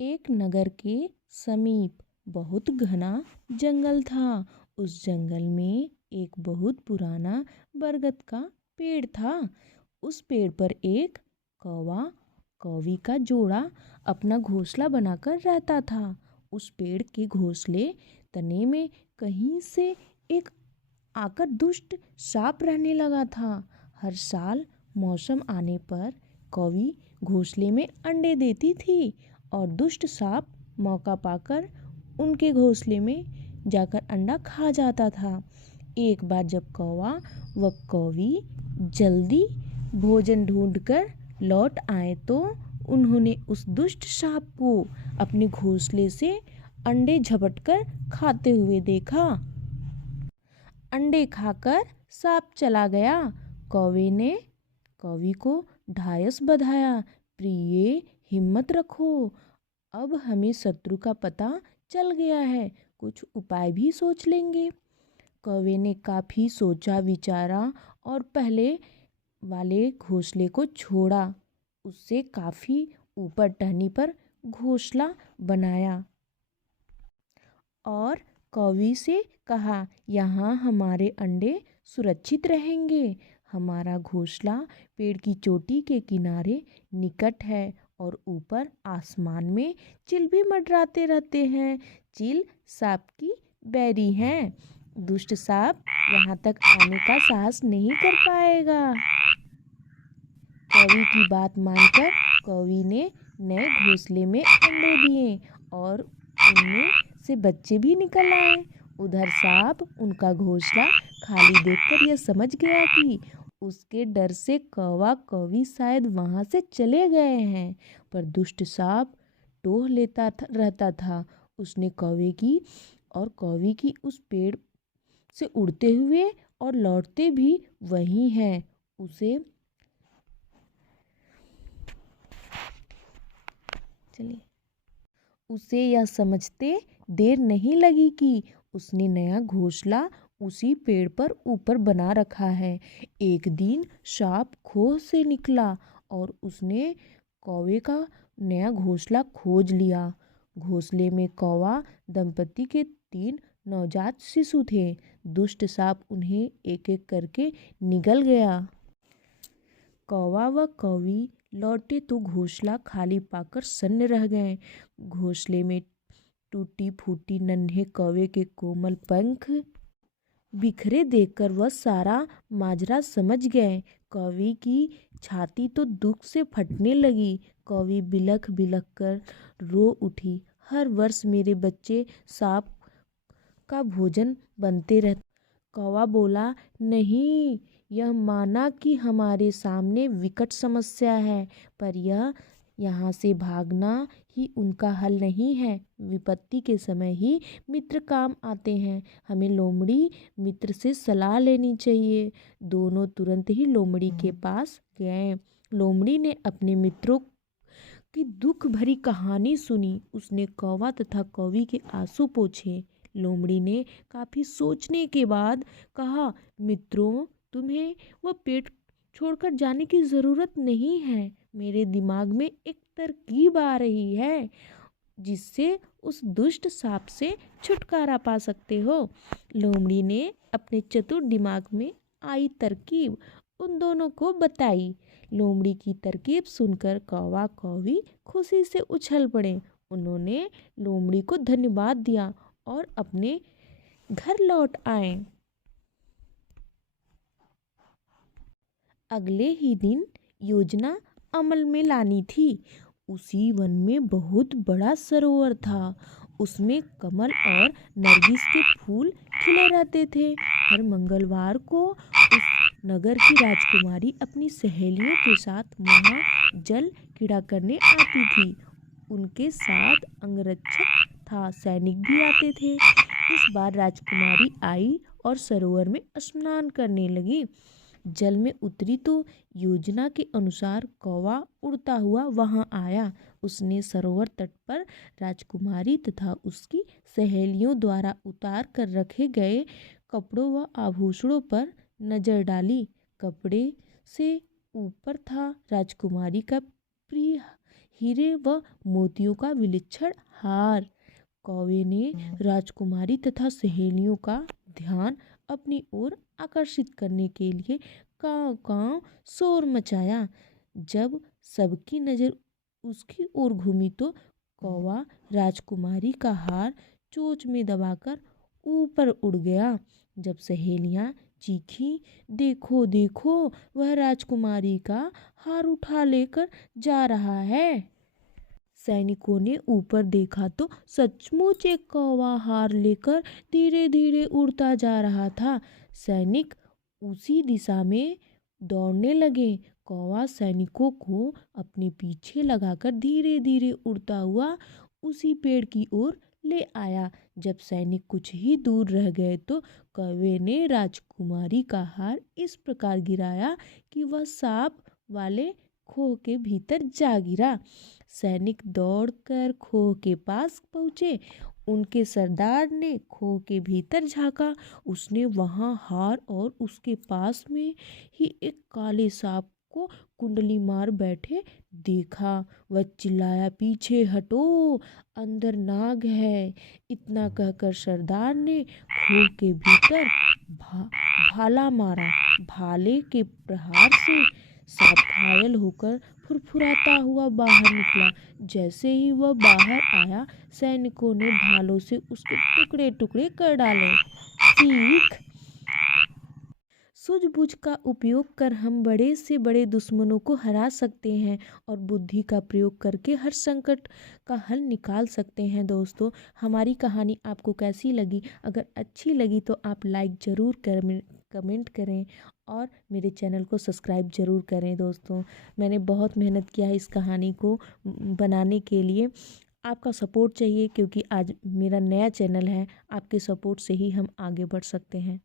एक नगर के समीप बहुत घना जंगल था। उस जंगल में एक बहुत पुराना बरगद का पेड़ था। उस पेड़ पर एक कौवा कौवी का जोड़ा अपना घोंसला बनाकर रहता था। उस पेड़ के घोंसले तने में कहीं से एक आकर दुष्ट सांप रहने लगा था। हर साल मौसम आने पर कौवी घोंसले में अंडे देती थी और दुष्ट सांप मौका पाकर उनके घोंसले में जाकर अंडा खा जाता था। एक बार जब कौवा व कौवी जल्दी भोजन ढूंढकर लौट आए तो उन्होंने उस दुष्ट सांप को अपने घोंसले से अंडे झपटकर खाते हुए देखा। अंडे खाकर सांप चला गया। कौवे ने कौवी को ढायस बधाया, प्रिय हिम्मत रखो, अब हमें शत्रु का पता चल गया है, कुछ उपाय भी सोच लेंगे। कौवे ने काफ़ी सोचा विचारा और पहले वाले घोंसले को छोड़ा। उससे काफ़ी ऊपर टहनी पर घोंसला बनाया और कौवी से कहा, यहाँ हमारे अंडे सुरक्षित रहेंगे। हमारा घोंसला पेड़ की चोटी के किनारे निकट है और ऊपर आसमान में चिल भी मंडराते रहते हैं। चिल सांप की बैरी हैं। दुष्ट सांप यहाँ तक आने का साहस नहीं कर पाएगा। कौवी की बात मानकर कौवी ने नए घोंसले में अंडे दिए और उनमें से बच्चे भी निकल आए। उधर सांप उनका घोंसला खाली देखकर यह समझ गया कि उसके डर से कौवा कौवी शायद वहाँ से चले गए हैं, पर दुष्ट सांप टोह लेता रहता था। उसने कौवे की और कौवी की उस पेड़ से उड़ते हुए और लौटते भी वही हैं। उसे यह समझते देर नहीं लगी कि उसने नया घोंसला उसी पेड़ पर ऊपर बना रखा है। एक दिन सांप खोह से निकला और उसने कौवे का नया घोंसला खोज लिया। घोंसले में कौवा दंपति के 3 नवजात शिशु थे। दुष्ट सांप उन्हें एक एक करके निगल गया। कौवा व कौवी लौटे तो घोंसला खाली पाकर सन्न रह गए। घोंसले में टूटी फूटी नन्हे कौवे के कोमल पंख बिखरे देखकर वह सारा माजरा समझ गए। कौवी की छाती तो दुख से फटने लगी। कौवी बिलख बिलख कर रो उठी, हर वर्ष मेरे बच्चे सांप का भोजन बनते रहते। कौवा बोला, नहीं, यह माना कि हमारे सामने विकट समस्या है, पर यहाँ से भागना ही उनका हल नहीं है। विपत्ति के समय ही मित्र काम आते हैं। हमें लोमड़ी मित्र से सलाह लेनी चाहिए। दोनों तुरंत ही लोमड़ी के पास गए। लोमड़ी ने अपने मित्रों की दुख भरी कहानी सुनी। उसने कौवा तथा कौवी के आंसू पोंछे। लोमड़ी ने काफ़ी सोचने के बाद कहा, मित्रों, तुम्हें वह पेड़ छोड़कर जाने की ज़रूरत नहीं है। मेरे दिमाग में एक तरकीब आ रही है जिससे उस दुष्ट सांप से छुटकारा पा सकते हो। लोमड़ी ने अपने चतुर दिमाग में आई तरकीब उन दोनों को बताई। लोमड़ी की तरकीब सुनकर कौवा कौवी खुशी से उछल पड़े। उन्होंने लोमड़ी को धन्यवाद दिया और अपने घर लौट आए। अगले ही दिन योजना अमल में लानी थी। उसी वन में बहुत बड़ा सरोवर था। उसमें कमल और नरगिस के फूल खिले रहते थे। हर मंगलवार को उस नगर की राजकुमारी अपनी सहेलियों के साथ वहाँ जल क्रीड़ा करने आती थी। उनके साथ अंगरक्षक था, सैनिक भी आते थे। इस बार राजकुमारी आई और सरोवर में स्नान करने लगी। जल में उतरी तो योजना के अनुसार कौवा उड़ता हुआ वहां आया। उसने सरोवर तट पर राजकुमारी तथा उसकी सहेलियों द्वारा उतार कर रखे गए कपड़ों व आभूषणों पर नजर डाली। कपड़े से ऊपर था राजकुमारी का प्रिय हीरे व मोतियों का विलक्षण हार। कौवे ने राजकुमारी तथा सहेलियों का ध्यान अपनी ओर आकर्षित करने के लिए कांव कांव शोर मचाया। जब सबकी नजर उसकी ओर घूमी तो कौवा राजकुमारी का हार चोंच में दबाकर ऊपर उड़ गया। जब सहेलियां चीखी, देखो देखो, वह राजकुमारी का हार उठा लेकर जा रहा है। सैनिकों ने ऊपर देखा तो सचमुच एक कौवा हार लेकर धीरे धीरे उड़ता जा रहा था। सैनिक उसी दिशा में दौड़ने लगे। कौवा सैनिकों को अपने पीछे लगाकर धीरे धीरे उड़ता हुआ उसी पेड़ की ओर ले आया। जब सैनिक कुछ ही दूर रह गए तो कौवे ने राजकुमारी का हार इस प्रकार गिराया कि वह सांप वाले खोह के भीतर जा गिरा। सैनिक दौड़कर खोह के पास पहुंचे। उनके सरदार ने खोह के भीतर झांका। उसने वहां हार और उसके पास में ही एक काले सांप को कुंडली मार बैठे देखा। वह चिल्लाया, पीछे हटो, अंदर नाग है। इतना कहकर सरदार ने खोह के भीतर भाला मारा। भाले के प्रहार से सांप घायल होकर फुरफुराता हुआ बाहर निकला। जैसे ही वह बाहर आया, सैनिकों ने भालों से उसके टुकड़े टुकड़े कर डाले। सीख: सूझबूझ का उपयोग कर हम बड़े से बड़े दुश्मनों को हरा सकते हैं और बुद्धि का प्रयोग करके हर संकट का हल निकाल सकते हैं। दोस्तों, हमारी कहानी आपको कैसी लगी? अगर अच्छी लगी तो आप लाइक ज़रूर कमेंट करें और मेरे चैनल को सब्सक्राइब ज़रूर करें। दोस्तों, मैंने बहुत मेहनत किया है इस कहानी को बनाने के लिए। आपका सपोर्ट चाहिए क्योंकि आज मेरा नया चैनल है। आपके सपोर्ट से ही हम आगे बढ़ सकते हैं।